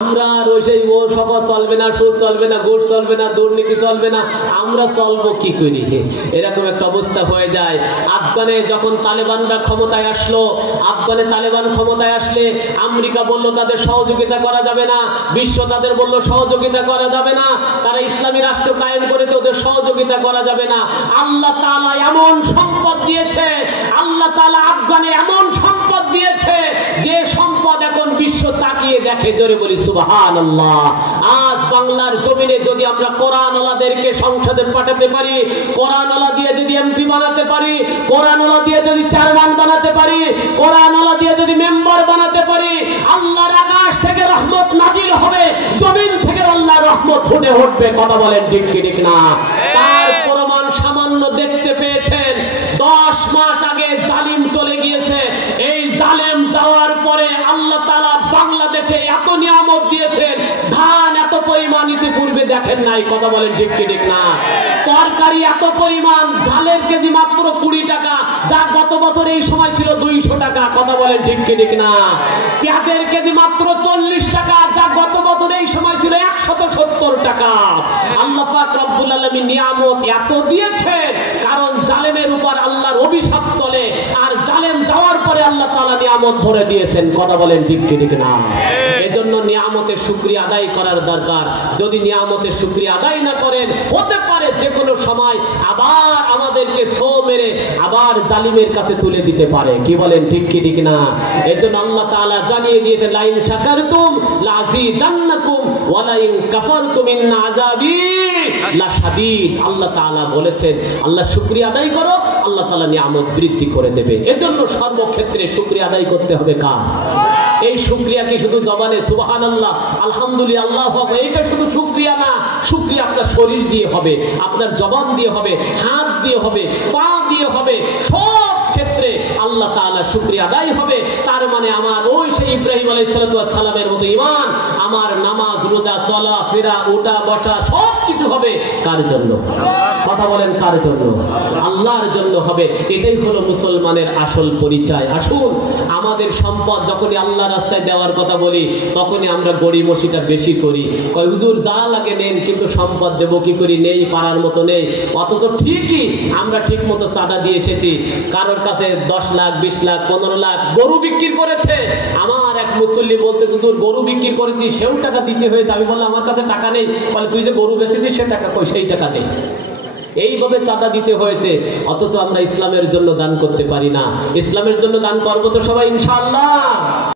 আমরা ওই সেই ও সভা চলবে না, সুদ চলবে না, ঘুষ চলবে না, দুর্নীতি চলবে না, আমরা চলবো কি করি? এরকম একটা অবস্থা হয়ে যায়। আফগানে যখন তালেবানরা ক্ষমতায় আসলো, আফগানে তালেবান ক্ষমতায় আসলে আমেরিকা বলল তাদের সহযোগিতা করা যাবে না, বিশ্ব তাদের বলল সহযোগিতা করা যাবে না, তারা ইসলামী রাষ্ট্র কায়েম করেছে, ওদের সহযোগিতা করা যাবে না। আল্লাহ তাআলা এমন সম্পদ দিয়েছে, আল্লাহ তাআলা আফগানে এমন সম্পদ দিয়েছে যে সম্পদ এখন বিশ্ব তাকিয়ে দেখে। জোরে বলি সুবহানাল্লাহ। আজ বাংলার জমিনে যদি আমরা কোরআনওয়ালাদেরকে সংসদে পাঠাতে পারি, কোরআনওয়ালা দিয়ে যদি এমপি বানাতে পারি, কোরআনওয়ালা দিয়ে যদি চেয়ারম্যান বানাতে পারি, কোরআনওয়ালা দিয়ে যদি মেম্বার বানাতে পারি, আল্লাহর আকাশ থেকে রহমত নাজিল হবে, জমিন থেকে আল্লাহর রহমত ফুটে উঠবে। কথা বলেন ঠিক কি ঠিক না? তার প্রমাণ সামান্য দেখতে পেয়েছেন। 10 মাস আগে জালিম চলে গিয়েছে। এই জালেম যাওয়ার পরে আল্লাহ তাআলা বাংলাদেশে এত নিয়ামত দিয়েছেন, ধান এত পরিমাণ ইতিপূর্বে দেখেন নাই। কথা বলেন ঠিক কি ঠিক না? তরকারি এত পরিমাণ, ঝালের কেজি মাত্র 20 টাকা, যা গত বছর এই সময় ছিল 200 টাকা। কথা বলেন ঠিক কি ঠিক না? পেঁয়াজের কেজি মাত্র 40 টাকা, যা গত বছর এই সময় ছিল 170 টাকা। আল্লাহ পাক রব্বুল আলামিন নিয়ামত এত দিয়েছেন, কারণ জালেমের উপর আল্লাহর অভিশাপ চলে, আর জালেম যাওয়ার পরে আল্লাহ তাআলা নিয়ামত ভরে দিয়েছেন। কথা বলেন ঠিক কি ঠিক না? এজন্য নিয়ামতের শুকরিয়া আদায় করার দরকার। যদি নিয়ামতের শুকরিয়া আদায় না করেন, হতে পারে যে কোনো সময় আবার আমাদেরকে সো মেরে আবার জালিমের কাছে তুলে দিতে পারে। কি বলেন ঠিক কি ঠিক না? এজন্য আল্লাহ তাআলা জানিয়ে দিয়েছেন, লাইন শাকারতুম লাযিদান্নাকুম ওয়া লাইন কাফারতুম ইন্না আযাবি লাশাদীদ। আল্লাহ তাআলা বলেছেন, আল্লাহ শুকরিয়া আদায় করো, আল্লাহ তাআলা নিয়ামত বৃদ্ধি করে দেবে। এজন্য সর্বক্ষেত্রে শুকরিয়া আদায় করতে হবে কার? এই শুকরিয়া কি শুধু জবানে সুবহানাল্লাহ, আলহামদুলিল্লাহ, আল্লাহু আকবার, এটা শুধু শুকরিয়া না। শুকরিয়া আপনার শরীর দিয়ে হবে, আপনার জবান দিয়ে হবে, হাত দিয়ে হবে, পা দিয়ে হবে, সব ক্ষেত্রে আল্লাহ তাআলা শুকরিয়া আদায় হবে। তার মানে আমার ওই সেই ইব্রাহিম আলাইহিস সালামের মতো ঈমান, আমার নামাজ, রোজা, চলা ফেরা, ওঠা বসা সব কিছু হবে কার জন্য? কথা বলেন কার জন্য? আল্লাহর জন্য হবে। এটাই হলো মুসলমানের আসল পরিচয়। আসুন, আমাদের সম্পদ যখনই আল্লাহ রাস্তায় দেওয়ার কথা বলি, তখনই আমরা গড়িমসিটা বেশি করি। কয় হুজুর যা লাগে নেন, কিন্তু সম্পদ দেবো কি করি? নেই, পারার মতো নেই। অথচ ঠিকই আমরা ঠিক মতো চাঁদা দিয়ে এসেছি। কারোর কাছে 10 লাখ, 20 লাখ, 15 লাখ গরু বিক্রি করেছে। আমার এক মুসল্লি বলতে, হুজুর গরু বিক্রি করেছি, সেও টাকা দিতে হয়েছে। আমি বললাম আমার কাছে টাকা নেই। বলে তুই যে গরু বেচেছিস সে টাকা কই? সেই টাকা নেই। এইভাবে চাঁদা দিতে হয়েছে। অথচ আমরা ইসলামের জন্য দান করতে পারি না। ইসলামের জন্য দান করবো তো সবাই ইনশাআল্লাহ।